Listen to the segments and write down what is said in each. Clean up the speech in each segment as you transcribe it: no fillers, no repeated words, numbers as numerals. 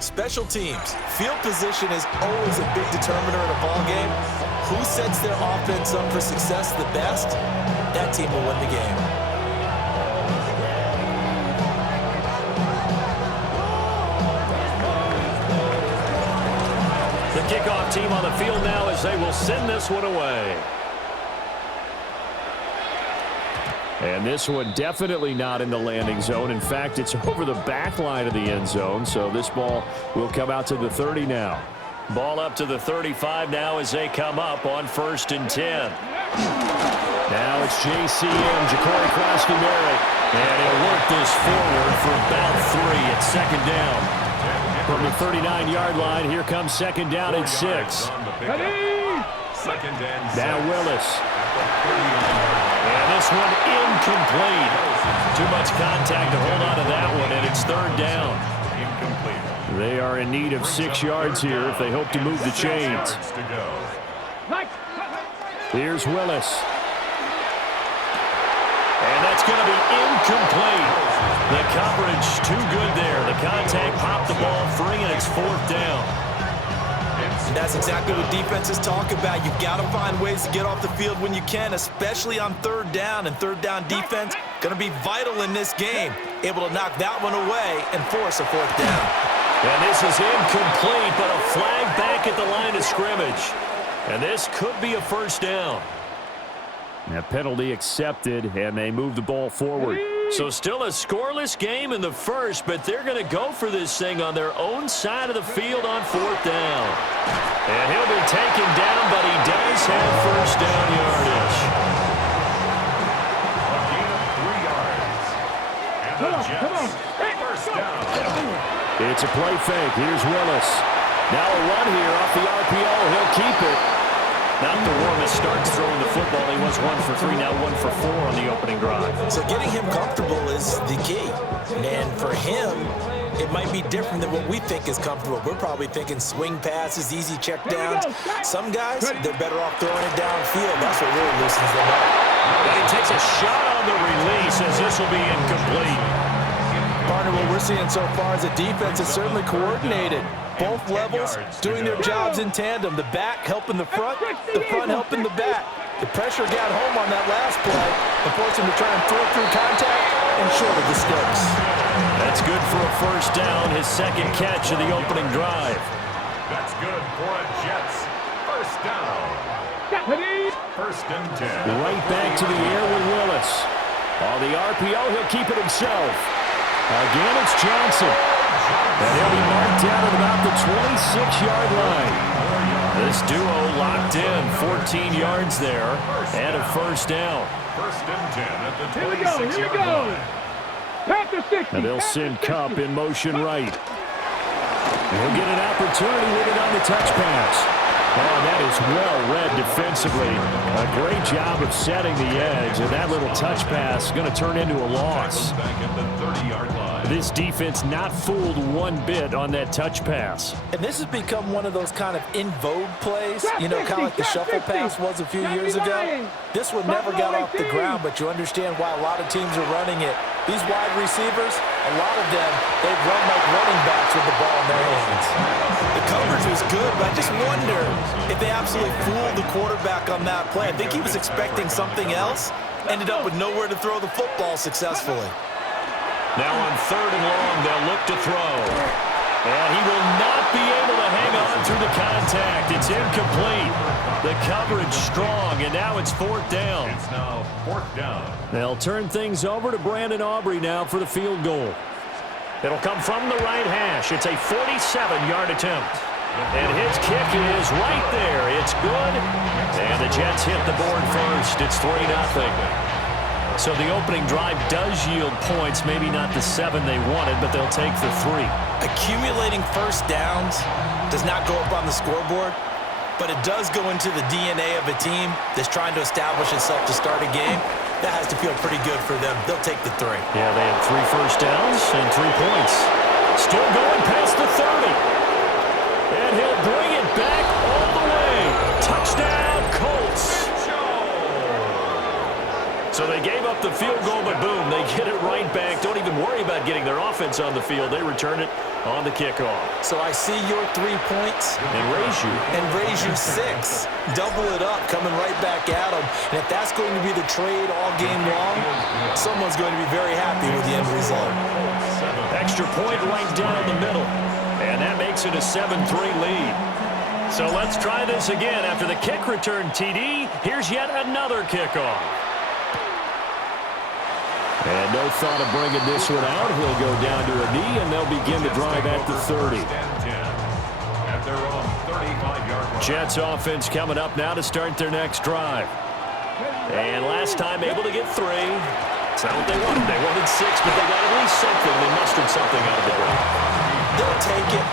Special teams. Field position is always a big determiner in a ball game. Who sets their offense up for success the best, that team will win the game. The kickoff team on the field now as they will send this one away. And this one definitely not in the landing zone. In fact, it's over the back line of the end zone. So this ball will come out to the 30 now. Ball up to the 35 now as they come up on 1st and 10. Now it's JCM, Ja'Cory Krosky-Merritt. And he'll work this forward for about 3 at 2nd down. From the 39-yard line, here comes 2nd down and 6. Now Willis. And this one incomplete. Too much contact to hold on to that one, and it's 3rd down. They are in need of 6 yards here if they hope to move the chains. Here's Willis. And that's going to be incomplete. The coverage too good there. The contact popped the ball free, and it's 4th down. And that's exactly what defenses talk about. You've got to find ways to get off the field when you can, especially on 3rd down. And 3rd down defense going to be vital in this game. Able to knock that one away and force a 4th down. And this is incomplete, but a flag back at the line of scrimmage. And this could be a 1st down. A penalty accepted, and they move the ball forward. So still a scoreless game in the 1st, but they're going to go for this thing on their own side of the field on 4th down. And he'll be taken down, but he does have 1st down yardage. A gain of 3 yards. And the Jets, 1st down. It's a play fake. Here's Willis. Now a run here off the RPO. He'll keep it. Not the warmest starts throwing the football. He was 1 for 3, now 1 for 4 on the opening drive. So getting him comfortable is the key. And for him, it might be different than what we think is comfortable. We're probably thinking swing passes, easy check downs. Some guys, they're better off throwing it downfield. That's what really loosens them up. And he takes a shot on the release as this will be incomplete. Partner, what we're seeing so far is the defense is certainly coordinated. Both levels doing their jobs in tandem. The back helping the front helping the back. The pressure got home on that last play and forced him to try and throw through contact and short of the sticks. That's good for a 1st down, his 2nd catch of the opening drive. That's good for a Jets 1st down. 1st and 10. Right back to the air with Willis. On the RPO, he'll keep it himself. Again, it's Johnson. And he'll be marked down at about the 26-yard line. This duo locked in, 14 yards there, and a 1st down. 1st and 10 at the 26-yard line. And they'll send Kupp in motion right. He'll get an opportunity with it on the touch pass. Oh, that is well read defensively. A great job of setting the edge, and that little touch pass is going to turn into a loss. Back at the 30-yard line. This defense not fooled one bit on that touch pass. And this has become one of those kind of in vogue plays, you know, kind of like the shuffle pass was a few years ago. This one never got off the ground, but you understand why a lot of teams are running it. These wide receivers, a lot of them, they run like running backs with the ball in their hands. The coverage was good, but I just wonder if they absolutely fooled the quarterback on that play. I think he was expecting something else, ended up with nowhere to throw the football successfully. Now on 3rd and long, they'll look to throw. And he will not be able to hang on through the contact. It's incomplete. The coverage strong, and now it's 4th down. It's now 4th down. They'll turn things over to Brandon Aubrey now for the field goal. It'll come from the right hash. It's a 47-yard attempt. And his kick is right there. It's good. And the Jets hit the board first. It's 3-0. So the opening drive does yield points, maybe not the 7 they wanted, but they'll take the 3. Accumulating 1st downs does not go up on the scoreboard, but it does go into the DNA of a team that's trying to establish itself to start a game. That has to feel pretty good for them. They'll take the 3. Yeah, they had 3 first downs and 3 points. Still going past the 30. And he'll bring it back all the way. Touchdown, Colts. So they gave up the field goal, but boom, they get it right back. Don't even worry about getting their offense on the field. They return it on the kickoff. So I see your 3 points. And raise you 6. Double it up, coming right back at them. And if that's going to be the trade all game long, someone's going to be very happy with the end result. Extra point right down the middle. And that makes it a 7-3 lead. So let's try this again. After the kick return TD, here's yet another kickoff. And no thought of bringing this one out. He'll go down to a knee, and they'll begin to drive at the 30. At their own 35-yard line. Jets offense coming up now to start their next drive. And last time able to get 3. It's not what they wanted. They wanted 6, but they got at least something. They mustered something out of the drive. They'll take it.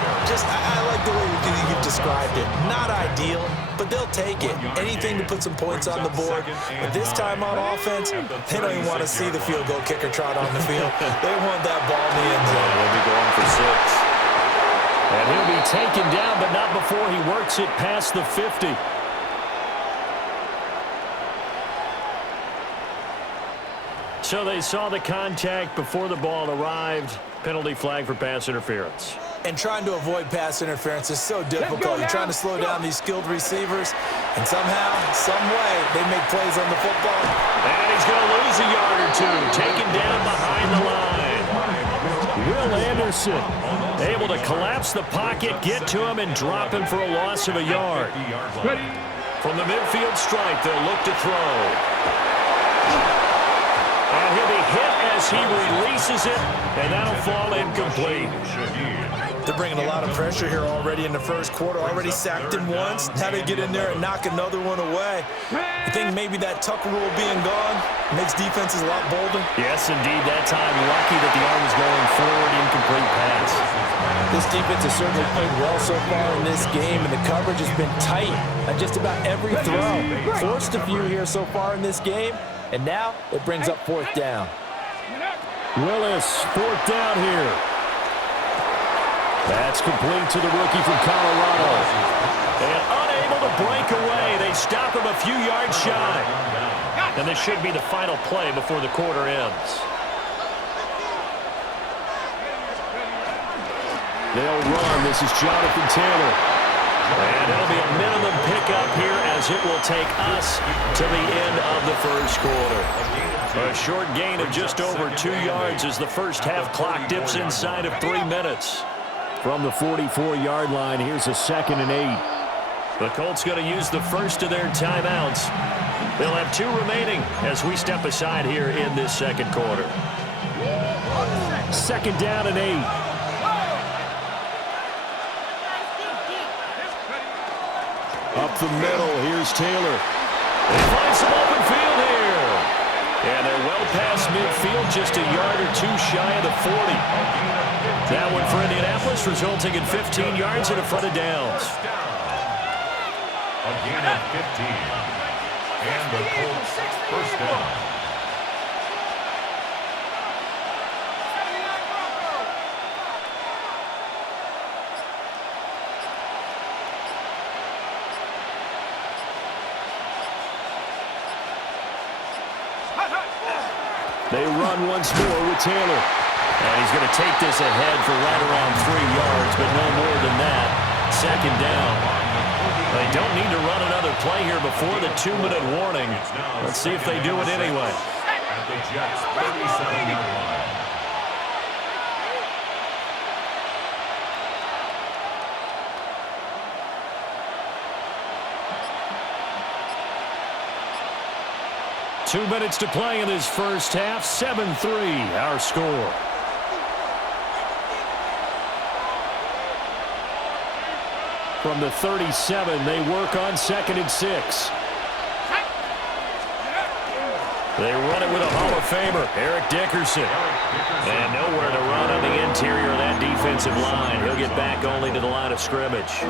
I like the way you've described it. Not ideal, but they'll take it. Anything to put some points on the board. But this time on offense, they don't even want to see the field goal kicker trot on the field. They want that ball in the end zone. They'll be going for 6. And he'll be taken down, but not before he works it past the 50. So they saw the contact before the ball arrived. Penalty flag for pass interference. And trying to avoid pass interference is so difficult. You're trying to slow down these skilled receivers, and somehow, some way, they make plays on the football. And he's going to lose a yard or 2. Taken down behind the line. Will Anderson able to collapse the pocket, get to him, and drop him for a loss of a yard. From the midfield stripe, they'll look to throw. And he'll be hit as he releases it, and that'll fall incomplete. They're bringing a lot of pressure here already in the first quarter. Already sacked him once. Now they get in there and knock another one away. I think maybe that Tucker rule being gone makes defenses a lot bolder. Yes, indeed. That time, lucky that the arm was going forward, incomplete pass. This defense has certainly played well so far in this game, and the coverage has been tight on just about every throw. Forced a few here so far in this game, and now it brings up 4th down. Willis, 4th down here. That's complete to the rookie from Colorado. And unable to break away. They stop him a few yards shy. And this should be the final play before the quarter ends. They'll run. This is Jonathan Taylor. And it'll be a minimum pickup here as it will take us to the end of the first quarter. A short gain of just over 2 yards as the first half clock dips inside of 3 minutes. From the 44-yard line, here's a 2nd and 8. The Colts going to use the first of their timeouts. They'll have 2 remaining as we step aside here in this second quarter. 2nd down and 8. Up the middle, here's Taylor. He finds some open field here. And they're well past midfield, just a yard or 2 shy of the 40. That one for Indianapolis, resulting in 15 yards and a front of downs. Again at 15. And the Colts first down. They run once more with Taylor. And he's going to take this ahead for right around 3 yards, but no more than that. 2nd down. They don't need to run another play here before the 2-minute warning. Let's see if they do it anyway. At the Jets' 37-yard line. Two minutes to play in this first half. 7-3, our score. From the 37, they work on 2nd and 6. They run it with a Hall of Famer, Eric Dickerson. And nowhere to run on the interior of that defensive line. He'll get back only to the line of scrimmage.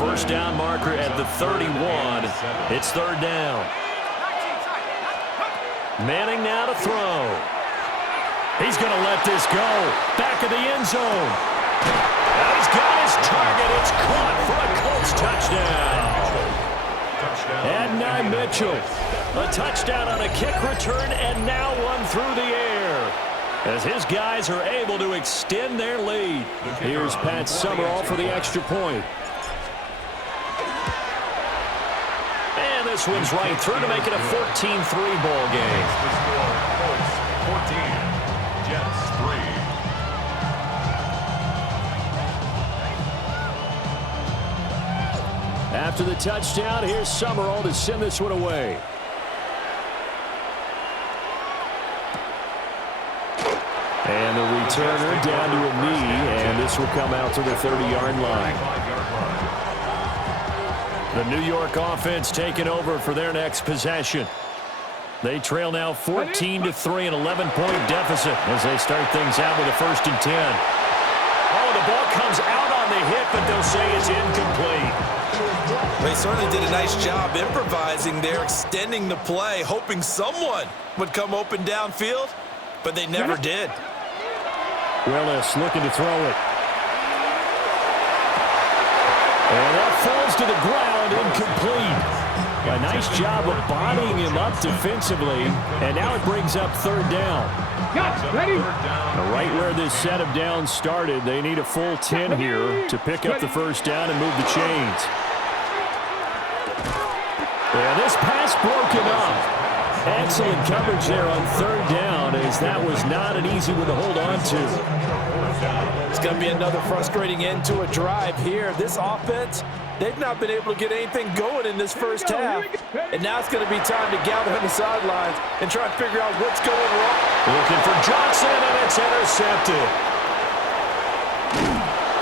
First down marker at the 31. It's 3rd down. Manning now to throw. He's going to let this go. Back of the end zone. And he's got his target. It's caught for a Colts touchdown. Adonai Mitchell. A touchdown on a kick return, and now one through the air. as his guys are able to extend their lead. Here's Pat Summerall for the extra point. And this one's right through to make it a 14-3 ball game. The score, Colts 14, Jets 3. After the touchdown, here's Summerall to send this one away. And the returner down to a knee, and this will come out to the 30-yard line. The New York offense taking over for their next possession. They trail now 14-3, an 11-point deficit as they start things out with a 1st and 10. Oh, the ball comes out on the hit, but they'll say it's incomplete. They certainly did a nice job improvising there, extending the play, hoping someone would come open downfield, but they never did. Willis looking to throw it. And that falls to the ground, incomplete. A nice job of bodying him up defensively, and now it brings up 3rd down. Ready? Right where this set of downs started, they need a full 10 here to pick up the 1st down and move the chains. And this pass broken up. Excellent coverage there on 3rd down, as that was not an easy one to hold on to. It's going to be another frustrating end to a drive here. This offense, they've not been able to get anything going in this first half. And now it's going to be time to gather on the sidelines and try and figure out what's going wrong. Looking for Johnson, and it's intercepted.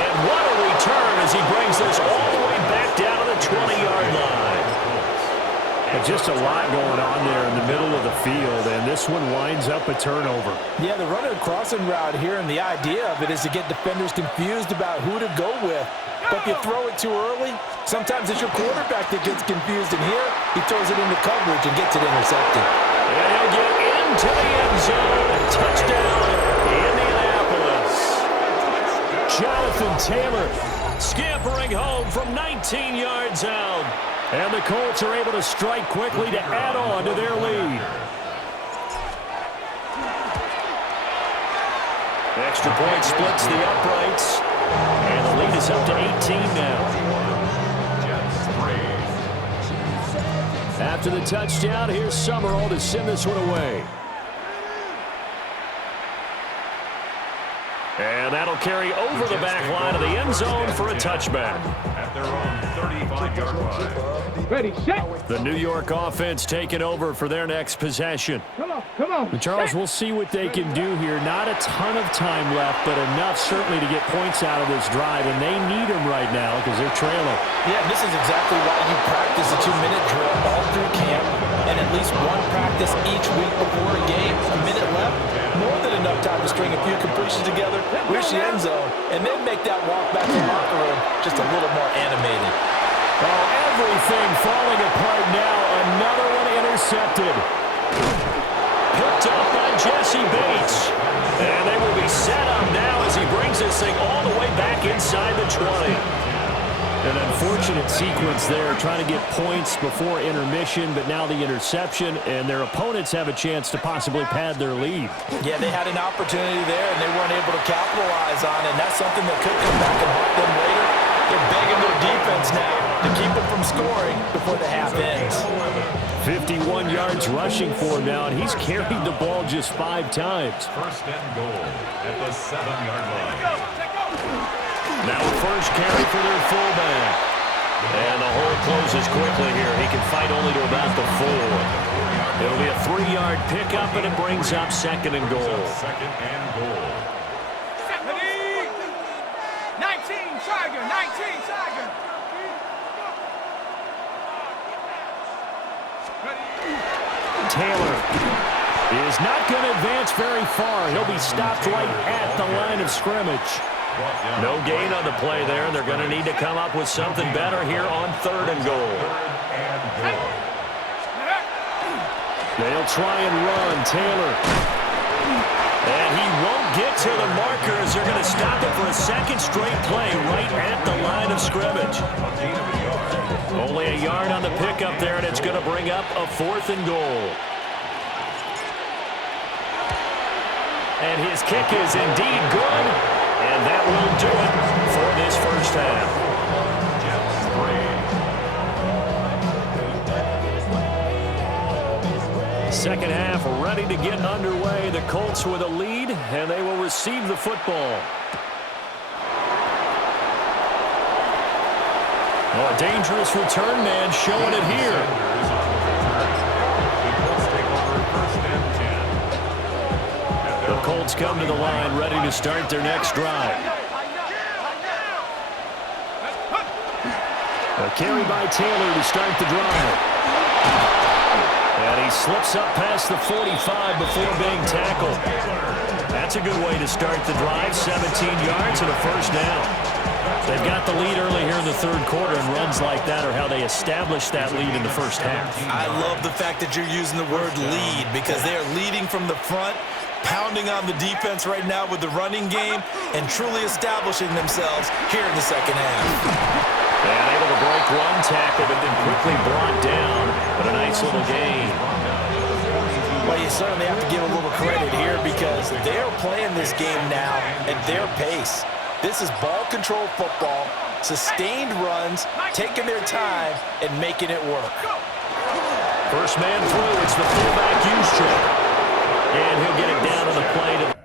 And what a return as he brings this all the way back down to the 20-yard line. And just a lot going on there in the middle of the field, and this one winds up a turnover. Yeah, they're running a crossing route here, and the idea of it is to get defenders confused about who to go with. But if you throw it too early, sometimes it's your quarterback that gets confused, and here he throws it into coverage and gets it intercepted. And he'll get into the end zone. Touchdown, Indianapolis. Jonathan Taylor scampering home from 19 yards out. And the Colts are able to strike quickly to add on to their lead. Extra point splits the uprights. And the lead is up to 18 now. After the touchdown, here's Summerall to send this one away. And that'll carry over the back line of the end zone for a touchback. At their own 35-yard line. Ready, set. The New York offense taking over for their next possession. Come on. Charles, we'll see what they can do here. Not a ton of time left, but enough certainly to get points out of this drive, and they need them right now because they're trailing. Yeah, this is exactly why you practice a 2-minute drill all through camp and at least one practice each week before a game. A minute left, more than enough time to string a few completions together, reach the end zone, and then make that walk back to the locker room just a little more animated. Oh, everything falling apart now. Another one intercepted. Picked up by Jesse Bates. And they will be set up now as he brings this thing all the way back inside the 20. An unfortunate sequence there, trying to get points before intermission, but now the interception, and their opponents have a chance to possibly pad their lead. Yeah, they had an opportunity there, and they weren't able to capitalize on it, and that's something that could come back and haunt them later. They're begging their defense now to keep them from scoring before the half ends. 51 yards rushing for him now, and he's carried the ball just 5 times. 1st and goal at the 7-yard line. Now a first carry for their fullback. And the hole closes quickly here. He can fight only to about the 4. It'll be a 3-yard pickup, and it brings up 2nd and goal. 2nd and goal. 19, Tiger, 19, Tiger. Taylor is not going to advance very far. He'll be stopped right at the line of scrimmage. No gain on the play there, and they're going to need to come up with something better here on 3rd and goal. They'll try and run. Taylor. And he won't get to the markers. They're going to stop it for a 2nd straight play right at the line of scrimmage. Only a yard on the pickup there, and it's going to bring up a 4th and goal. And his kick is indeed good. And that will do it for this first half. Second half ready to get underway. The Colts with a lead, and they will receive the football. Oh, a dangerous return man showing it here. The Colts come to the line ready to start their next drive. A carry by Taylor to start the drive. And he slips up past the 45 before being tackled. That's a good way to start the drive. 17 yards and a first down. They've got the lead early here in the third quarter, and runs like that are how they establish that lead in the first half. I love the fact that you're using the word lead because they are leading from the front, pounding on the defense right now with the running game, and truly establishing themselves here in the second half. And able to break one tackle, but then quickly brought down. But a nice little gain. Well, you certainly have to give a little credit here because they're playing this game now at their pace. This is ball control football, sustained runs, taking their time, and making it work. First man through, it's the fullback use check. And he'll get it down on the play to